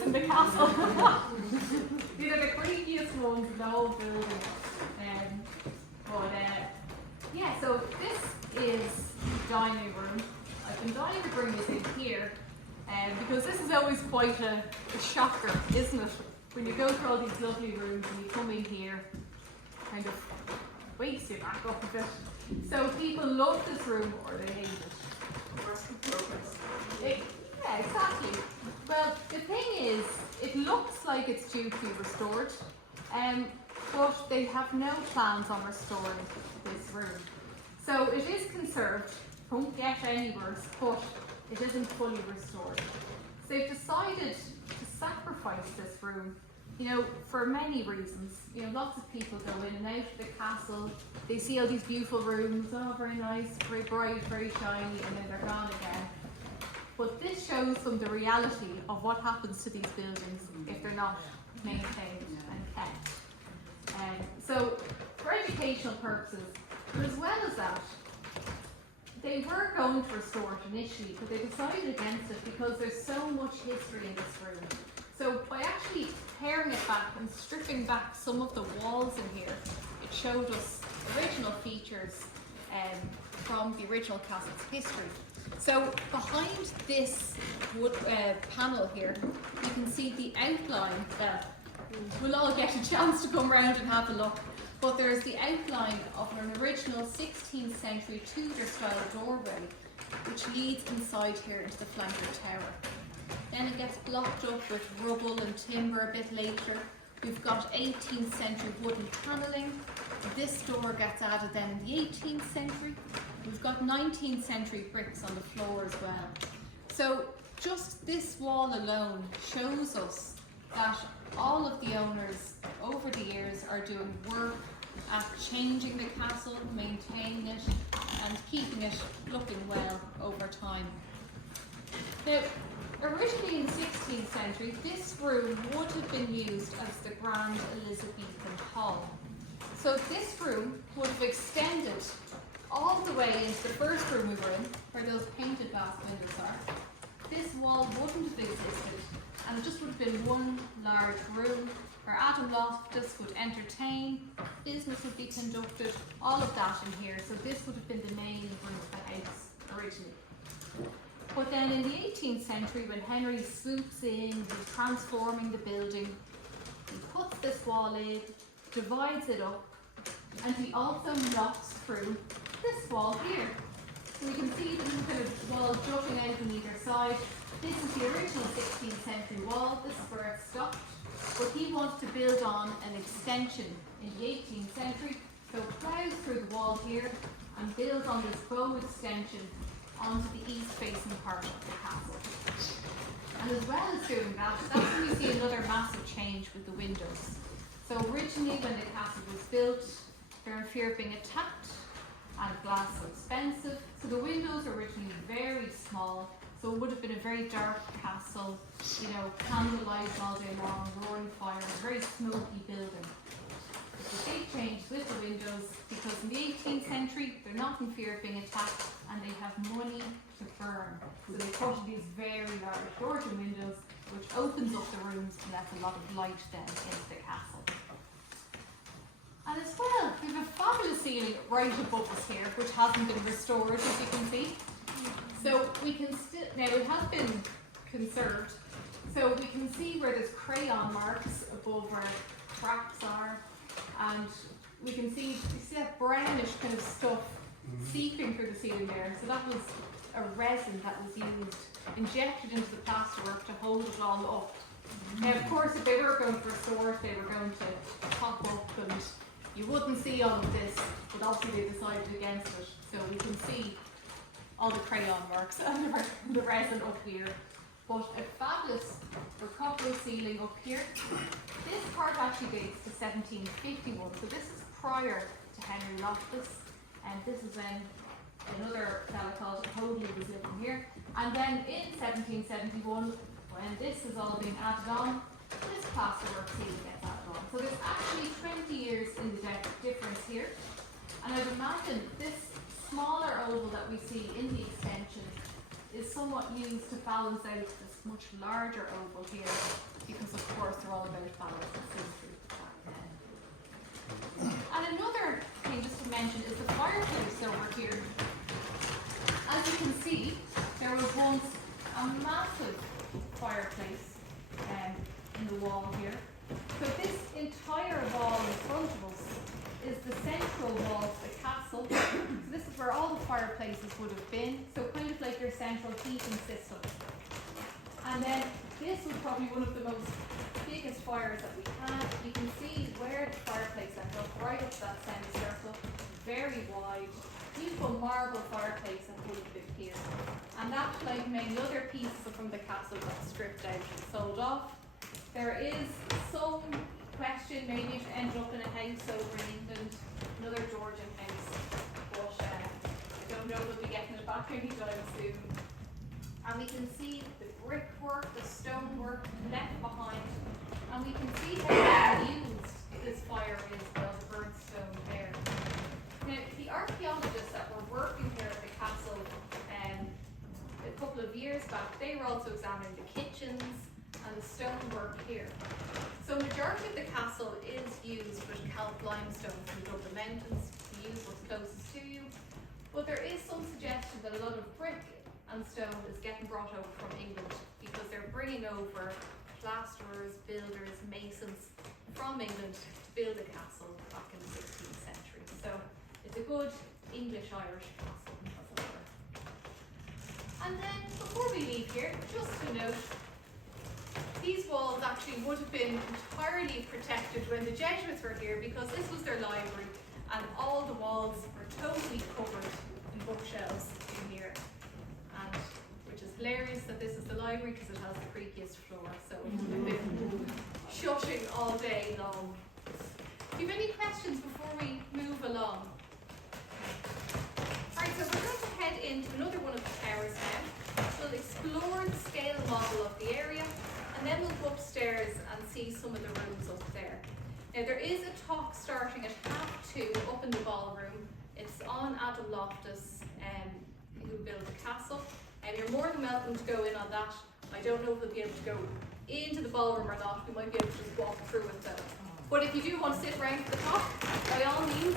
in the castle. These are the creakiest ones in the whole building. Yeah, so this is the dining room. I've been dying to bring this in here because this is always quite a shocker, isn't it? When you go through all these lovely rooms and you come in here, kind of wakes you back up a bit. So people love this room or they hate it. Work in progress. Yeah, exactly. Well, the thing is, it looks like it's due to be restored, but they have no plans on restoring this room. So it is conserved, won't get any worse, but it isn't fully restored. So they've decided to sacrifice this room, you know, for many reasons. You know, lots of people go in and out of the castle, they see all these beautiful rooms, oh very nice, very bright, very shiny, and then they're gone again. But this shows them the reality of what happens to these buildings if they're not maintained and kept. So for educational purposes, but as well as that, they were going to restore it initially, but they decided against it because there's so much history in this room. So by actually tearing it back and stripping back some of the walls in here, it showed us original features from the original castle's history. So behind this wood panel here, you can see the outline that we'll all get a chance to come round and have a look. But there's the outline of an original 16th century Tudor style doorway which leads inside here into the flanker tower. Then it gets blocked up with rubble and timber a bit later. We've got 18th century wooden panelling. This door gets added then in the 18th century. We've got 19th century bricks on the floor as well. So just this wall alone shows us that all of the owners over the years are doing work at changing the castle, maintaining it and keeping it looking well over time. Now, originally in the 16th century, this room would have been used as the Grand Elizabethan Hall. So this room would have extended all the way into the first room we were in, where those painted glass windows are. This wall wouldn't have existed, and it just would have been one large room where Adam Loftus would entertain, business would be conducted, all of that in here. So this would have been the main room of the house originally. But then in the 18th century, when Henry swoops in, he's transforming the building, he puts this wall in, divides it up, and he also knocks through this wall here. So we can see the little kind of wall jutting out on either side. This is the original 16th century wall, this is where it stopped. But he wanted to build on an extension in the 18th century, so ploughs through the wall here and builds on this bow extension onto the east facing part of the castle. And as well as doing that, that's when we see another massive change with the windows. So originally when the castle was built, they were in fear of being attacked and glass so expensive. So the windows were originally very small, so it would have been a very dark castle, you know, candlelight all day long, roaring fire, a very smoky building. It's a big change with the windows because in the 18th century they're not in fear of being attacked and they have money to burn. So they put these very large Georgian windows which opens up the rooms and lets a lot of light then into the castle. And as well, we have a fabulous ceiling right above us here which hasn't been restored, as you can see. So we can still, now it has been conserved, so we can see where there's crayon marks above where cracks are, and we can see, you see that brownish kind of stuff seeping through the ceiling there. So that was a resin that was used, injected into the plasterwork to hold it all up. Now of course if they were going to restore it, they were going to pop up and you wouldn't see all of this, but obviously they decided against it. So we can see all the crayon marks and the resin up here. But a fabulous recovery ceiling up here. This part actually dates to 1751, so this is prior to Henry Loftus, and this is when another fellow called Hoadley was living here. And then in 1771, when this is all being added on, this plasterwork ceiling gets added on. So there's actually 20 years in the difference here. And I'd imagine this smaller oval that we see in the extension is somewhat used to balance out the much larger oval here because of course they're all about balance and symmetry. And another thing just to mention is the fireplace over here. As you can see, there was once a massive fireplace in the wall here. So this entire wall in front of us is the central wall to the castle. So this is where all the fireplaces would have been. So kind of like your central heating system. And then this was probably one of the most biggest fires that we had. You can see where the fireplace ended up, right up that semicircle, very wide, beautiful marble fireplace that would have been here. And that, like many other pieces from the castle, got stripped out and sold off. There is some question, maybe it ended up in a house over in England, another Georgian house, but I don't know if we'll be getting it back anytime soon. And we can see the brickwork, the stonework left behind, and we can see how used this fire is, well, the burnt stone there. Now, the archaeologists that were working here at the castle a couple of years back, they were also examining the kitchens and the stonework here. So majority of the castle is used with calc limestone from the Dublin Mountains. You use what's closest to you. But there is some suggestion that a lot of brick and stone is getting brought over from England because they're bringing over plasterers, builders, masons from England to build a castle back in the 16th century. So it's a good English-Irish castle, as it were. And then before we leave here, just to note, these walls actually would have been entirely protected when the Jesuits were here because this was their library and all the walls were totally covered in bookshelves in here. And which is hilarious that this is the library because it has the creakiest floor, so it would have been shushing all day long. Do you have any questions before we move along? Alright, so we're going to head into another one of the towers now. We'll explore the scale model of the area, and then we'll go upstairs and see some of the rooms up there. Now there is a talk starting at 2:30 up in the ballroom. It's on Adam Loftus, who built the castle. And you're more than welcome to go in on that. I don't know if we'll be able to go into the ballroom or not. We might be able to just walk through it though. But if you do want to sit around for the talk, by all means,